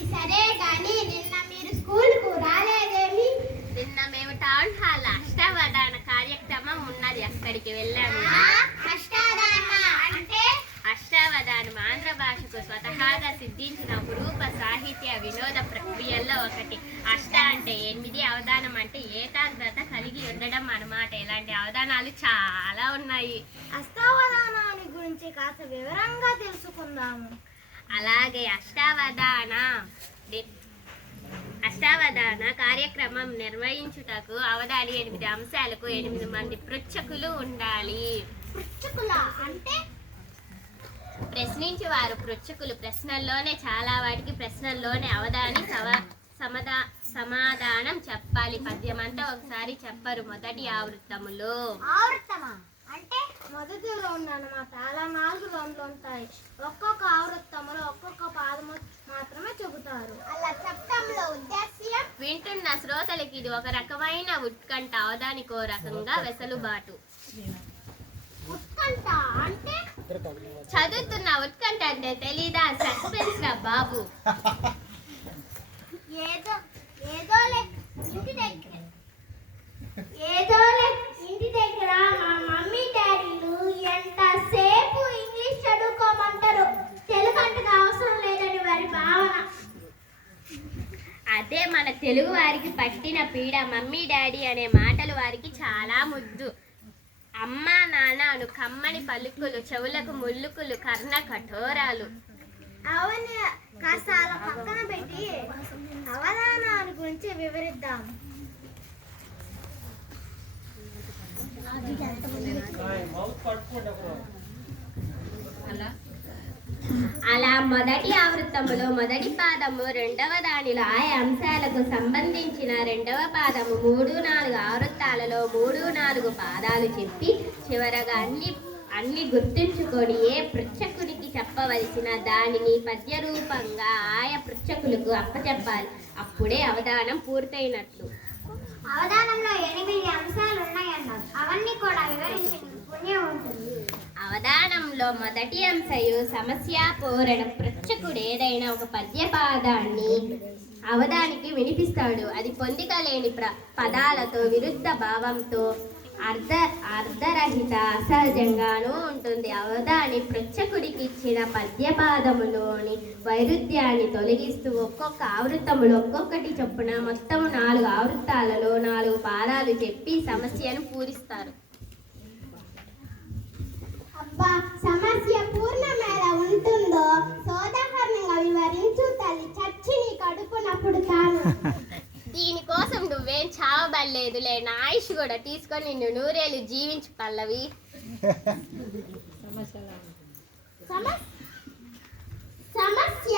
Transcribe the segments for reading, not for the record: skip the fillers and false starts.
అది సరే గాని నిన్న మీరు స్కూల్కు రాలేదేమి? నిన్న మేము టౌన్ హాల్ అష్టావధాన కార్యక్రమం ఉన్నది, అక్కడికి వెళ్ళాము. అష్టావధానం ఆంధ్ర భాషకు స్వతహాగా సిద్ధించిన అపురూప సాహిత్య వినోద ప్రక్రియల్లో ఒకటి. అష్ట అంటే 8, అవధానం అంటే ఏకాగ్రత కలిగి ఉండడం అన్నమాట. ఇలాంటి అవధానాలు చాలా ఉన్నాయి. అష్టావధానాన్ని గురించి కాస్త వివరంగా తెలుసుకుందాము. అలాగే అష్టావధాన కార్యక్రమం నిర్వహించుటకు అవధాని 8 అంశాలకు 8 మంది పృచ్ఛకులు ఉండాలి. అంటే ప్రశ్నించేవారు పృచ్ఛకులు. ప్రశ్నల్లోనే చాలా వాటికి ప్రశ్నల్లోనే అవధాని సమాధానం చెప్పాలి. పద్యమంతా ఒకసారి చెప్పరు మొదటి ఆవృత్తములో. అంటే మొదటిలో ఉన్నమాట. అలా 4 రౌండ్లు ఉంటాయి. ఒక్కొక్క ఆవృత్తములో ఒక్కొక్క పాదము మాత్రమే చెబుతారు. అలా చెప్పడంలో ఉద్దేశ్యం వింటున్న శ్రోతలకి ఇది ఒక రకమైన ఉత్కంఠ, అవధానికో రకంగా వెసలుబాటు. ఉత్కంఠ అంటే చదువుతున్న ఉత్కంఠ అంటే తెలీదా? సస్పెన్స్ రా బాబు. ఇంటి దగ్గర మా మమ్మీ డాడీలు ఎంతసేపు ఇంగ్లీష్ చదువుకోమంటారు, తెలుగు అంటే అవసరం లేదని వారి భావన. అదే మన తెలుగు వారికి పట్టిన పీడ. మమ్మీ డాడీ అనే మాటలు వారికి చాలా ముద్దు. అమ్మా నాన్న అను కమ్మని పలుకులు, చెవులకు ముల్లుకులు, కర్ణ కఠోరాలు. అవన్నీ కాస్త అలా పక్కన పెట్టి అవధానాన్ని గురించి వివరిద్దాం. అలా మొదటి ఆవృత్తములో మొదటి పాదము, రెండవ దానిలో ఆయా అంశాలకు సంబంధించిన రెండవ పాదము 3, 4 ఆవృత్తాలలో 3, 4 పాదాలు చెప్పి చివరగా అన్ని గుర్తుంచుకొని ఏ పృచ్ఛకునికి చెప్పవలసిన దానిని పద్యరూపంగా ఆయా పృచ్ఛకులకు అప్పచెప్పాలి. అప్పుడే అవధానం పూర్తయినట్లు. అవధానంలో 8 అంశాలు ఉన్నాయన్నారు, అవన్నీ కూడా వివరించడం పుణ్యం ఉంటుంది. అవధానంలో మొదటి అంశయు సమస్యాపూరణ. పృచ్ఛకుడు ఏదైనా ఒక పద్యపాదాన్ని అవధానికి వినిపిస్తాడు. అది పొందిక లేని పదాలతో, విరుద్ధ భావంతో, అర్ధరహిత, అసహజంగానూ ఉంటుంది. అవధాని పృచ్ఛకుడికి ఇచ్చిన పద్యపాదములోని వైరుధ్యాన్ని తొలగిస్తూ ఒక్కొక్క ఆవృత్తములో ఒక్కొక్కటి చొప్పున మొత్తం 4 ఆవృత్తాలలో 4 పాదాలు చెప్పి సమస్యను పూరిస్తారు. అబ్బా, సమస్య పూర్ణమేళ ఉంటుందో సోదాహరణంగా వివరించు తల్లి, చచ్చి నీ కడుపున పుడతాను. దీనికోసం నువ్వేం చావబడలేదులే, నా ఆయుష్ కూడా తీసుకొని నిన్ను 100 ఏళ్ళు జీవించు పల్లవి. సమస్య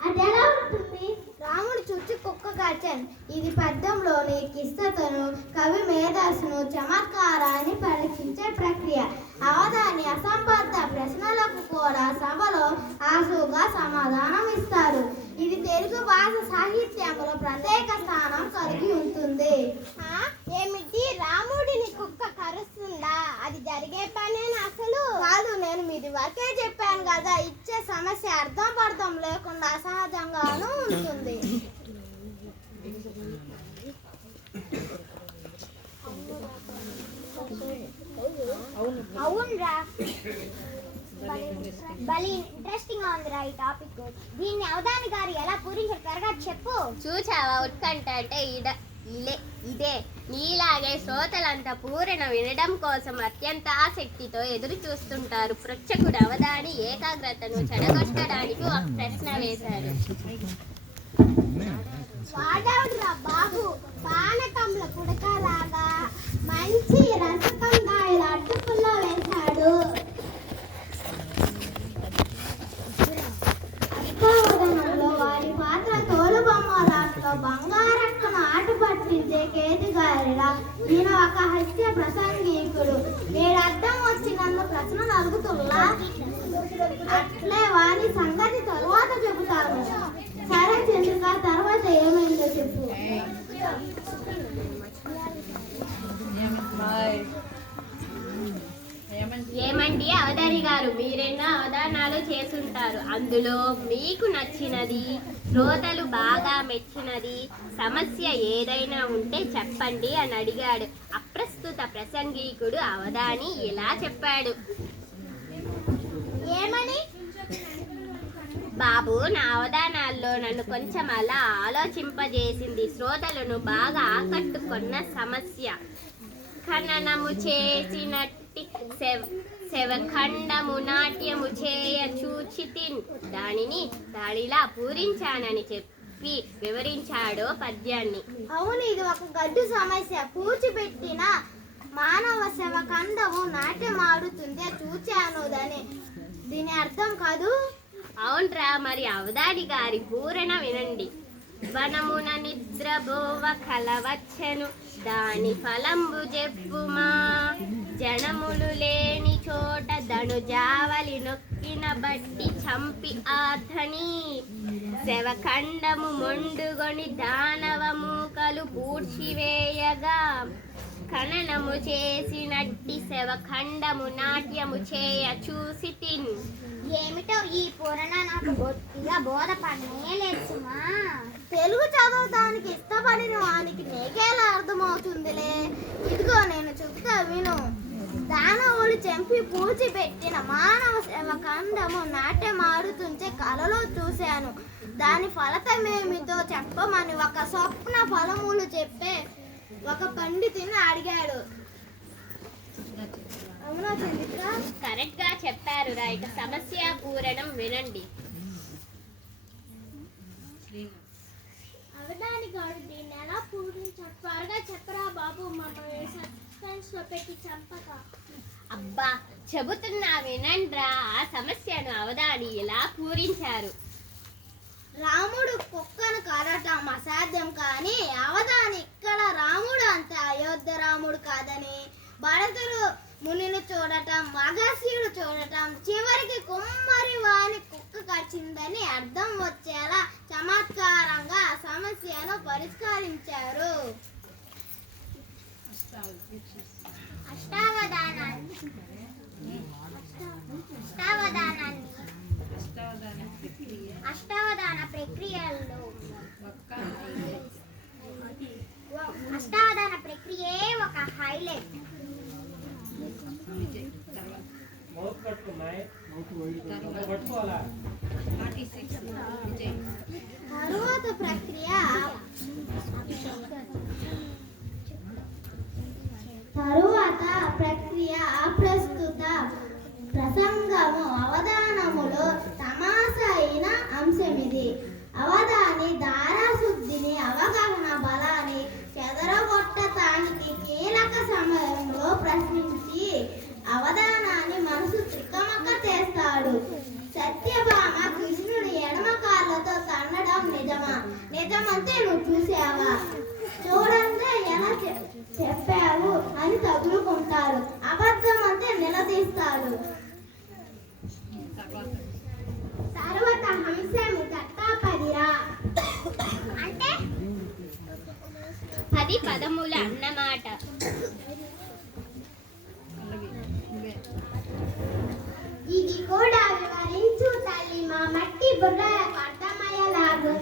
అదెలా ఉంటుంది? రాముడు చుట్టూ కుక్క కాచాను. ఇది పద్యంలోని కిస్తతను, కవి మేధస్సును, చమత్కారాన్ని పరీక్షించే ప్రక్రియ. అవధాని అసంబద్ధ ప్రశ్నలకు కూడా సభలో ఆసుగా సమాధానం ఇస్తారు. ఇది తెలుగు భాష సాహిత్యంలో ప్రత్యేక స్థానం కలిగి ఉంటుంది. ఏమిటి, రాముడిని కుక్క కరుస్తుందా? అది జరిగే పనేనా? అసలు కాదు, నేను మీది వరకే చెప్పాను కదా. ఇచ్చే సమస్య అర్థం పర్థం లేకుండా అసహజంగానూ ఉంటుంది. అవునరా, భలే ఇంట్రెస్టింగ్ గా ఉంది ఈ టాపిక్. దీన్ని అవధాని గారు ఎలా పూరించారు, త్వరగా చెప్పు. చూచావా, ఉత్కంఠ అంటే ఇదే. నీలాగే శ్రోతలంతా పూరణ వినడం కోసం అత్యంత ఆసక్తితో ఎదురు చూస్తుంటారు. పృచ్ఛకుడు అవధాని ఏకాగ్రతను చెడగొట్టడానికి ఒక ప్రశ్న వేశాడు. వాడవుడురా బాబు, పానకంలో పుడకలాగా మంచి రసకంగా ఇలా అడ్డుపుల్లో వేశాడు. అష్టావధానంలో వారి పాత్ర తోలుబొమ్మలాటలో బంగారక్కను ఆట పట్టించే కేతిగారిలా ఈయన ఒక హాస్య ప్రసంగికుడు. మీరు అర్థం వచ్చి నన్ను ప్రశ్నలు అడుగుతున్నా, అట్లే వారి సంగతి తరువాత చెబుతాను. సరే చంద్రిక, తర్వాత ఏమైందో చెప్పు. ఏమండి, అవధాని గారు, మీరెన్నో అవధానాలు చేసుంటారు. అందులో మీకు నచ్చినది, శ్రోతలు బాగా మెచ్చినది సమస్య ఏదైనా ఉంటే చెప్పండి అని అడిగాడు. అప్రస్తుత ప్రసంగికుడు అవధాని ఇలా చెప్పాడు. ఏమని? బాబు, నా అవధానాల్లో నన్ను కొంచెం అలా ఆలోచింపజేసింది శ్రోతలను బాగా ఆకట్టుకున్న సమస్య. ఖననము చేసినట్టి శవఖండము నాట్యము చేయ చూచితిన్, దానిలా పూరించానని చెప్పి వివరించాడో పద్యాన్ని. అవును, ఇది ఒక గడ్డు సమస్య. పూచిపెట్టిన మానవ శవఖండము నాట్యమాడుతుందే చూచాను దీని అర్థం కాదు. అవునరా, మరి అవధాని గారి పూరణ వినండి. వనమున నిద్రబోవ కలవచ్చను, దాని ఫలంబు చెప్పుమా. జనములు లేని చోట ధనుజావలి నొక్కిన బట్టి చంపి ఆధని. శవఖండము మొండుగొని దానవ మూకలు పూడ్చివేయగా, ఖననము చేసినట్టి శవఖండము నాట్యము చేయ చూసితిన్. ఏమిటో ఈ పురాణ నాకు బొత్తిగా బోధపడనే లేదు సుమా. తెలుగు చదవడానికి ఇష్టపడిన వానికి నీకేలా అర్థమవుతుందిలే. ఇదిగో నేను చెప్తా విను. దానవులు చంపి పూచి పెట్టిన మానవ శవఖండము నాట్యమాడుతుంటే కలలో చూశాను. దాని ఫలితమేమిటో చెప్పమని ఒక స్వప్న ఫలములు చెప్పే ఒక పండితుని అడిగాడు. అవునా చంద్రిక? కరెక్ట్ గా చెప్పారు రా. ఇక సమస్య పూరణం వినండి. అవధాని గారు దీన్ని ఎలా పూరించారు? త్వరగా చెప్పరా బాబు, మమ్మల్ని సస్పెన్స్ లో పెట్టి చంపక. అబ్బా, చెబుతున్నా వినండ్రా. ఆ సమస్యను అవధాని ఇలా పూరించారు. రాముడు కుక్కను కరటం అసాధ్యం, కానీ అవధాని ఇక్కడ రాముడు అంత అయోధ్య రాముడు కాదని, భరతుడు మునిని చూడటం, అగస్త్యుడు చూడటం, చివరికి కుమ్మరి వాని కుక్క కరిచిందని అర్థం వచ్చేలా చమత్కారంగా సమస్యను పరిష్కరించారు. అష్టావధాన ప్రక్రియే ఒక హైలైట్. తరువాత ప్రక్రియ అప్రస్తుత ప్రసంగము అవధానములో తమాషా అయిన అంశమిది. అవధాని ధారాశుద్ధిని, అవగాహన బలాన్ని చెదరగొట్టటానికి కీలక సమయంలో ప్రశ్నించి అవధానాన్ని మనసు తిక్కమక్క చేస్తాడు. సత్యభామ కృష్ణుడి ఎడమ కాళ్ళతో తన్నడం నిజమా? నిజమంటే నువ్వు చూసావా? చూడంటే ఎలా చెప్పావు అని తగులుకుంటారు. అబద్ధం అంటే నిలదీస్తారు. తర్వాత హంసము తట్టాపదిరా అంటే 10 పదముల అన్నమాట. ఇది కూడా వివరించు తల్లి, మా మట్టి బుర్రకు అర్థమయ్యేలాగు.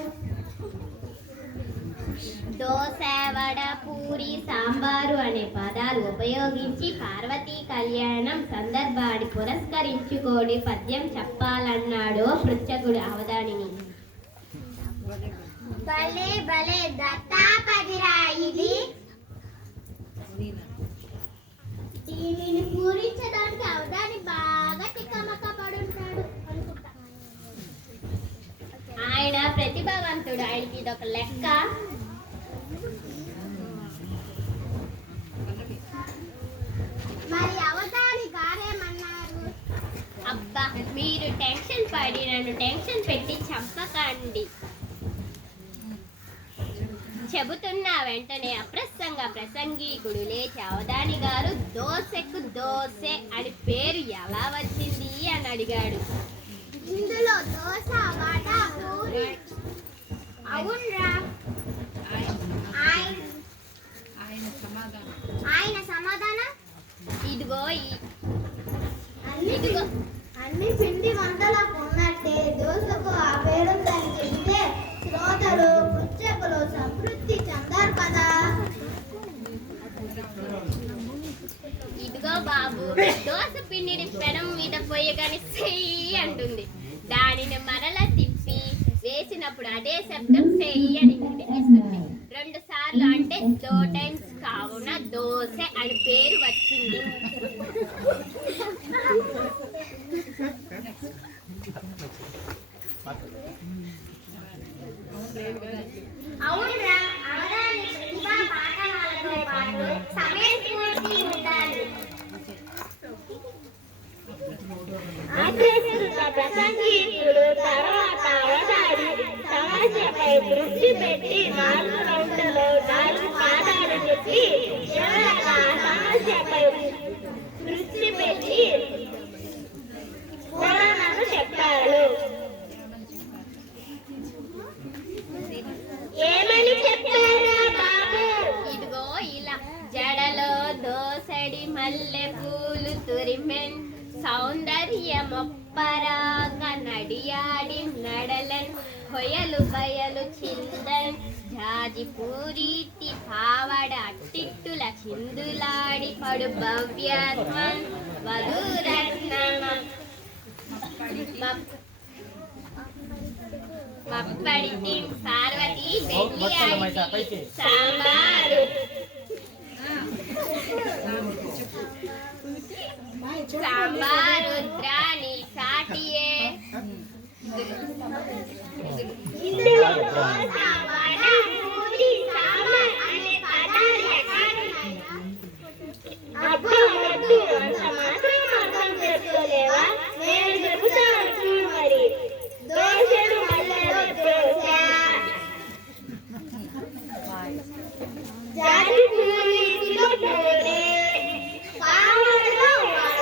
దోశ, వడ, పూరి, సాంబారు అనే పదాలు ఉపయోగించి పార్వతీ కళ్యాణం సందర్భాన్ని పురస్కరించుకోని పద్యం చెప్పాలన్నాడు పృచ్ఛకుడు అవధానిని. భలే భలే దత్తాపదిరా ఇది. దీనిని పూరించడానికి అవధాని బాగా తిక్కమక్క పడుంటాడు అనుకుంటా. ఆయన ప్రతిభావంతుడు, ఆయనకి ఇదొక లెక్క. మరి అవధాని గారేమన్నారు? అబ్బా, మీరు టెన్షన్ పడి నన్ను టెన్షన్ పెట్టి చంపకండి. చెబుతున్నా వెంటనే అప్రసంగ ప్రసంగికుడు లేచి, అవధాని గారు, దోశకు దోశె అని పేరు ఎలా వచ్చింది అని అడిగాడు. ఇందులో దోశ, వడ, పూరి. అవునరా. ఆయన సమాధానం ఇదిగో అన్నిటిలో దోస పిండిని పెనం మీద పోయగానే చెయ్యి అంటుంది. దానిని మరల తిప్పి వేసినప్పుడు అదే శబ్దం చెయ్యి అని వినిపిస్తుంది. 2 సార్లు అంటే 2 టైమ్స్ కావున దోస అని పేరు వచ్చింది. అవునురా, అవగాహన ప్రతిభా పాఠశాలతో పాటు సమయస్ఫూర్తి ఉండాలి. ప్రసంగికుడు తర్వాత అవధాని సమస్యపై దృష్టి పెట్టి 4 రౌండ్లలో 4 పాఠాలు చెప్పి చివరగా సమస్యపై దృష్టి పెట్టి పురాణాలు చెప్పారు. ఏమని చెప్పారా బాబు? ఇదిగో ఇలా జడలో దోసడి మల్లె పూలు తురిమెన్ సౌందర్యమొప్పరాగా నడియాడి నడలన్ హొయలు బయలు చిందన్ జాజి పూరీతి పావడ అట్టిట్టుల చిందులాడి పడు భవ్యత్వం వధురత్నమ మప్పడి పార్వతి వెళ్ళి సాంబారు సాంబారుద్రాని సాటియే ఇందులో దోస వడ పూరి సాంబార్ అనే పదాలు ఎక్కడున్నాయా? అబ్బా వద్దు, అంత మాత్రం అర్థం చేసుకోలేవా? నేను చెబుతాను చూడు మరి. దోసలు మల్లెలో దోస, జాతి పూరీలో పూరి, పావడలో వడ,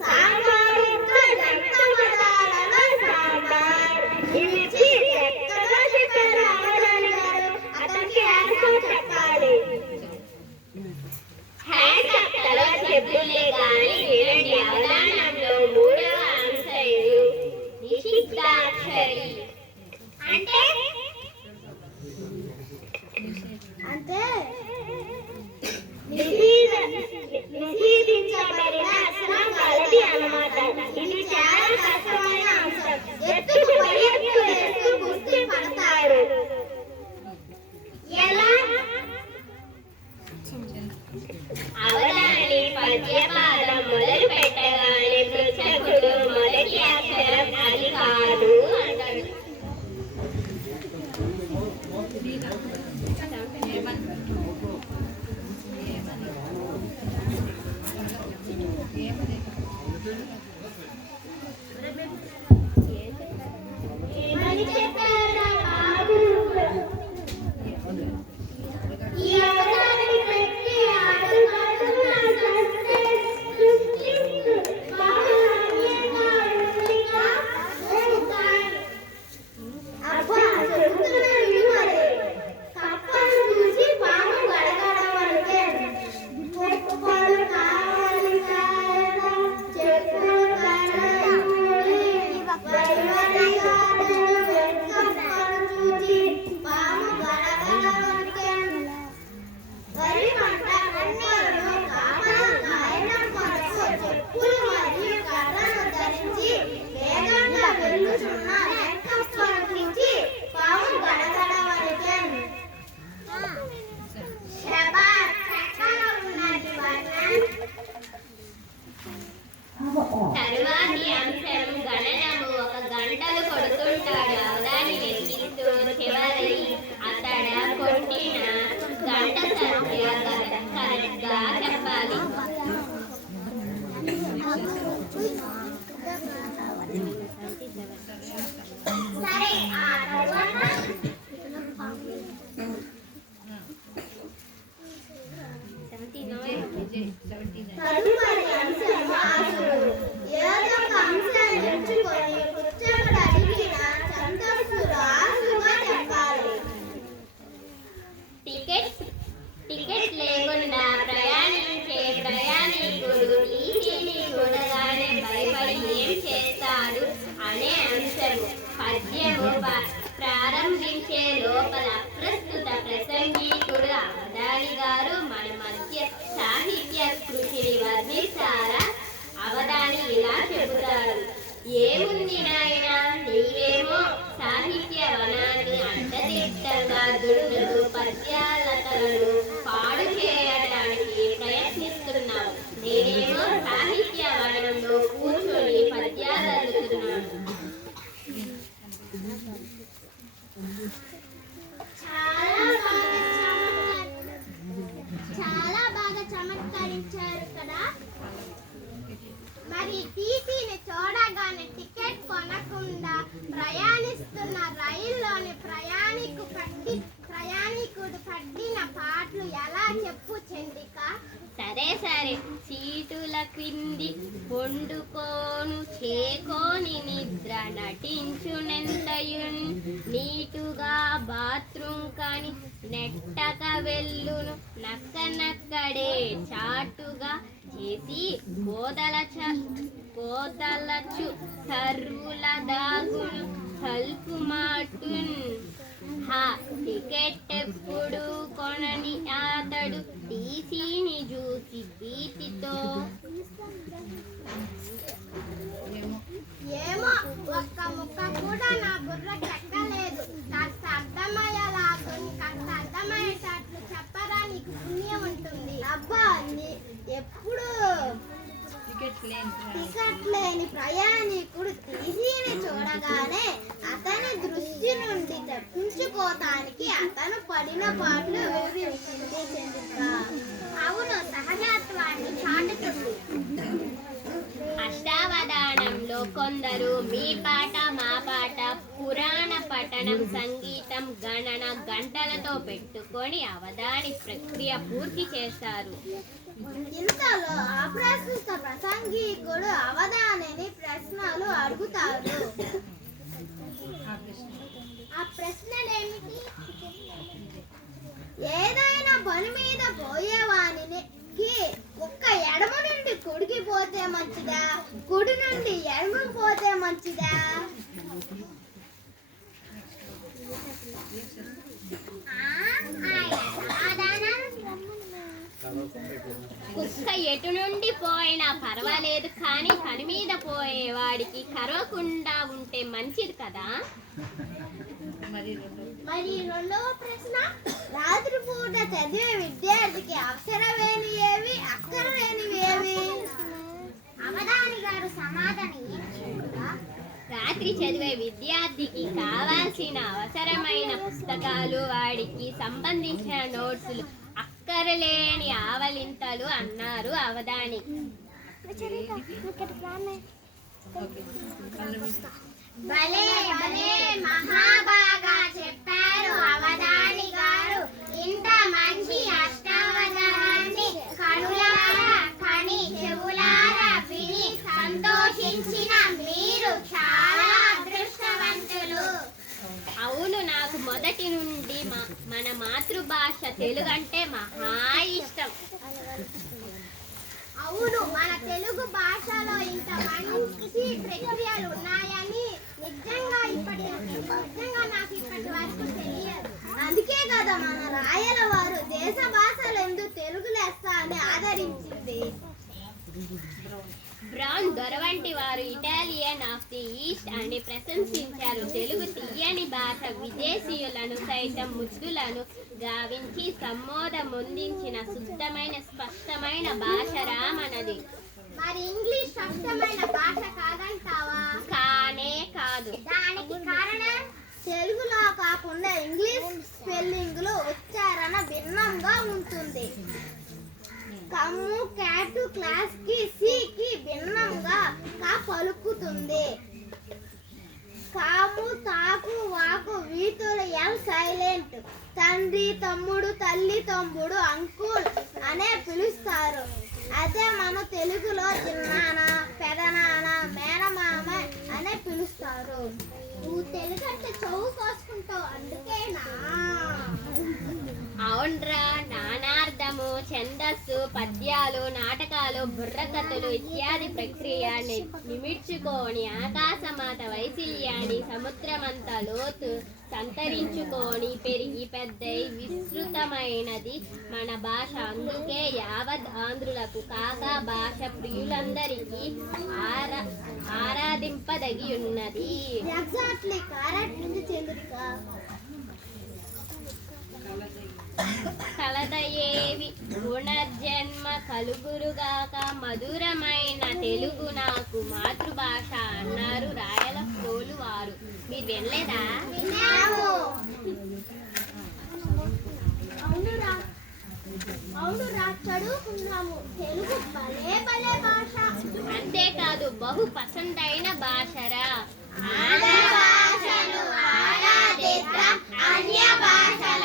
సాంబారుతో జంట పదాలలో సాంబార్. ఇవి ఎక్కడో చెప్పారు అవధాని గారు. అతనికి ఆన్సర్ చెప్పాలి. హ్యాండ్ తర్వాత చెప్పులే కానీ వినండి. అవధానంలో 3వ అంశయు నిషిద్ధాక్షరి అంటే నిషేధించబడిన అసలు కలది అన్నమాట. ఇది చాలా కష్టమైన అంశం. ఎత్తుకు పై ఎత్తు వేస్తూ కుస్తీ పడతారు. ఎలా? అవధాని పద్యపాదం మొదలు పెట్టగానే పృచ్ఛకుడు మొదటి అక్షరం అది కాదు అంటాడు. ఏమని చెప్పారా బాబు? ఈ అవధాని పెట్టి ఆడుకుంటున్న అబ్బా చెబుతున్నా విను మరి. కప్పను చూసి పాము గడగడ వరకే చెప్పులు కావాలి కాయగా చెప్పులు కడగూడి వరివరిగా కప్పను చూసి పాము గడగడ వరకే వరి పంట కన్నీరు కాపలు కాయడం కొరకు చెప్పులు మరియు కర్రను ధరించి వేగంగా వెళ్తున్న కప్పను చూసి పాము గడగడ వరకే. శబాష్, చక్కగా ఉన్నది వర్ణన్. తరువాతి అంశం గణనము. ఒక గంటలు కొడుతుంటాడు అవధాని వెలిగిస్తూ చివరి అతడ కొట్టిన గంట సంఖ్య కరెక్ట్ గా చెప్పాలి. సరే, ఆ తర్వాత తదుపరి అంశం ఆసుడు. ఏదో ఒక అంశాన్ని ఎంచుకొని పుస్తకుడు అడిగిన ఛందస్సులు ఆసుగా చెప్పాలి. టికెట్ లేకుండా ప్రయాణించే ప్రయాణికుడు టీసీని చూడగానే భయపడి ఏం చేస్తాడు అనే అంశము. పద్యము ప్రారంభించే లోపల ప్రస్తుత ప్రసంగికుడు అవధాని గారు మన మధ్య సాహిత్య కృషిని వర్ణిస్తూ చాలా బాగా చమత్కరించారు కదా. మరి టీసీని చూడగానే టికెట్ కొనకుండా ప్రయాణిస్తున్న రైల్లోని ప్రయాణికుడు పడిన పాటలు ఎలా చెప్పు చండిక? సరే సీటుల క్రింది వండుకోను చేకోని నిద్ర నటించునెంతయున్ నీటుగా బాత్రూమ్ కాని నెట్టక వెళ్ళును నక్కనక్కడే చాటుగా చేసి కోదలచు సర్వుల దాగును తలుపు మాటున్ టికెట్ ఎప్పుడు కొనని అతడు టీసీని చూసి భీతితో ఏమో ఒక్క ముక్క కూడా నా బుర్రకి ఎక్కలేదు. కాస్త అర్థమయ్యేటట్లు చెప్పరా, నీకు పుణ్యం ఉంటుంది. అబ్బా, ఎప్పుడు టికెట్ లేని ప్రయాణికుడు టీసీని చూడగానే అతని దృష్టి నుండి తప్పించుకోవటానికి అతను పడిన పాటలు వివరించింది చంద్రిక. అవును, సహజత్వాన్ని చాటుతుంది. అష్టావధానంలో కొందరు మీ పాట మా పాట పురాణ పఠనం సంగీతం గణన గంటలతో పెట్టుకొని అవధాని ప్రక్రియ పూర్తి చేస్తారు. ఇంతలో అప్రస్తుత ప్రసంగికుడు అవధానిని ప్రశ్నలు అడుగుతారు. ఆ ప్రశ్నలేమిటి? ఏదైనా పని మీద పోయేవానికి ఒక్క ఎడమ నుండి కుడికి పోతే మంచిదా, కుడి నుండి ఎడమ పోతే మంచిదా? కుక్క ఎటు నుండి పోయినా పర్వాలేదు, కానీ పని మీద పోయేవాడికి కరవకుండా ఉంటే మంచిది కదా. మరి రెండవ ప్రశ్న, రాత్రిపూట చదివే విద్యార్థికి అవసరమేని ఏవి, అక్కరలేనివి ఏవి? అవధాని గారు సమాధానం ఇచ్చారా? రాత్రి చదివే విద్యార్థికి కావాల్సిన అవసరమైన పుస్తకాలు, వాడికి సంబంధించిన నోట్సులు, అక్కరలేని ఆవలింతలు అన్నారు అవధాని. భలే భలే మహాబాగా చెప్పారు అవధాని గారు. ఇంత మంచి అష్టావధానాన్ని కనులారా కని చెవులారా విని సంతోషించిన మీరు చాలా అదృష్టవంతులు. అవును, నాకు మొదటి నుండి మన మాతృభాష తెలుగు అంటే మహా ఇష్టం. అవును, మన తెలుగు భాషలో ఇంత మంచి ప్రక్రియలు ఉన్నాయని నిజంగా నాకు ఇప్పటి వరకు తెలియదు. అందుకే కదా మన రాయల వారు దేశ భాషలందు తెలుగు లెస్స అని ఆదరించింది. బ్రౌన్ దొరవంటి వారు ఇటాలియన్ ఆఫ్ ది ఈస్ట్ అని ప్రశంసించారు. తెలుగు తీయని భాష, విదేశీయులను సైతం ముద్దులను గావించి సమ్మోదముందించిన శుద్ధమైన స్పష్టమైన భాషరా మనది. మరి ఇంగ్లీష్ స్పష్టమైన భాష కాదంటావా? కానే కాదు. దానికి కారణం తెలుగులో కాకుండా ఇంగ్లీష్ స్పెల్లింగ్లు ఉచ్చారణ భిన్నంగా ఉంటుంది. కమ్ము క్యాటు క్లాస్ కి సి కి భిన్నంగా కా పలుకుతుంది. కాము తాకు వాకు వీతులు ఎల్ సైలెంట్. తండ్రి తమ్ముడు, తల్లి తమ్ముడు, అంకుల్ అనే పిలుస్తారు. అదే మన తెలుగులో చిన్నాన్న, పెదనాన్న, మేనమామ అనే పిలుస్తారు. నువ్వు తెలుగు అంటే చదువు కోసుకుంటావు, అందుకేనా? అవునరా, నానార్థము, ఛందస్సు, పద్యాలు, నాటకాలు, బుర్రకథలు ఇత్యాది ప్రక్రియ నిమిడ్చుకొని ఆకాశమాత వైశల్యాన్ని సముద్రమంత లోతు సంతరించుకొని పెరిగి పెద్దై విస్తృతమైనది మన భాష. అందుకే యావత్ ఆంధ్రులకు కాక భాష ప్రియులందరికీ ఆరాధింపదగి ఉన్నది. ఎగ్జాక్ట్లీ కరెక్ట్ ఉంది చంద్రిక. కలదయేవి పునర్జన్మ కలుగురుగాక, మధురమైన తెలుగు నాకు మాతృభాష అన్నారు రాయల ప్రోలు వారు. మీరు వినలేదా? విన్నాము. అవునురా చదువుకున్నాము. తెలుగు భలే భలే భాష. అంతేకాదు బహు పసందైన భాషరా. ఆంగ్ల భాషను ఆరాధిద్దాం, అన్య భాషల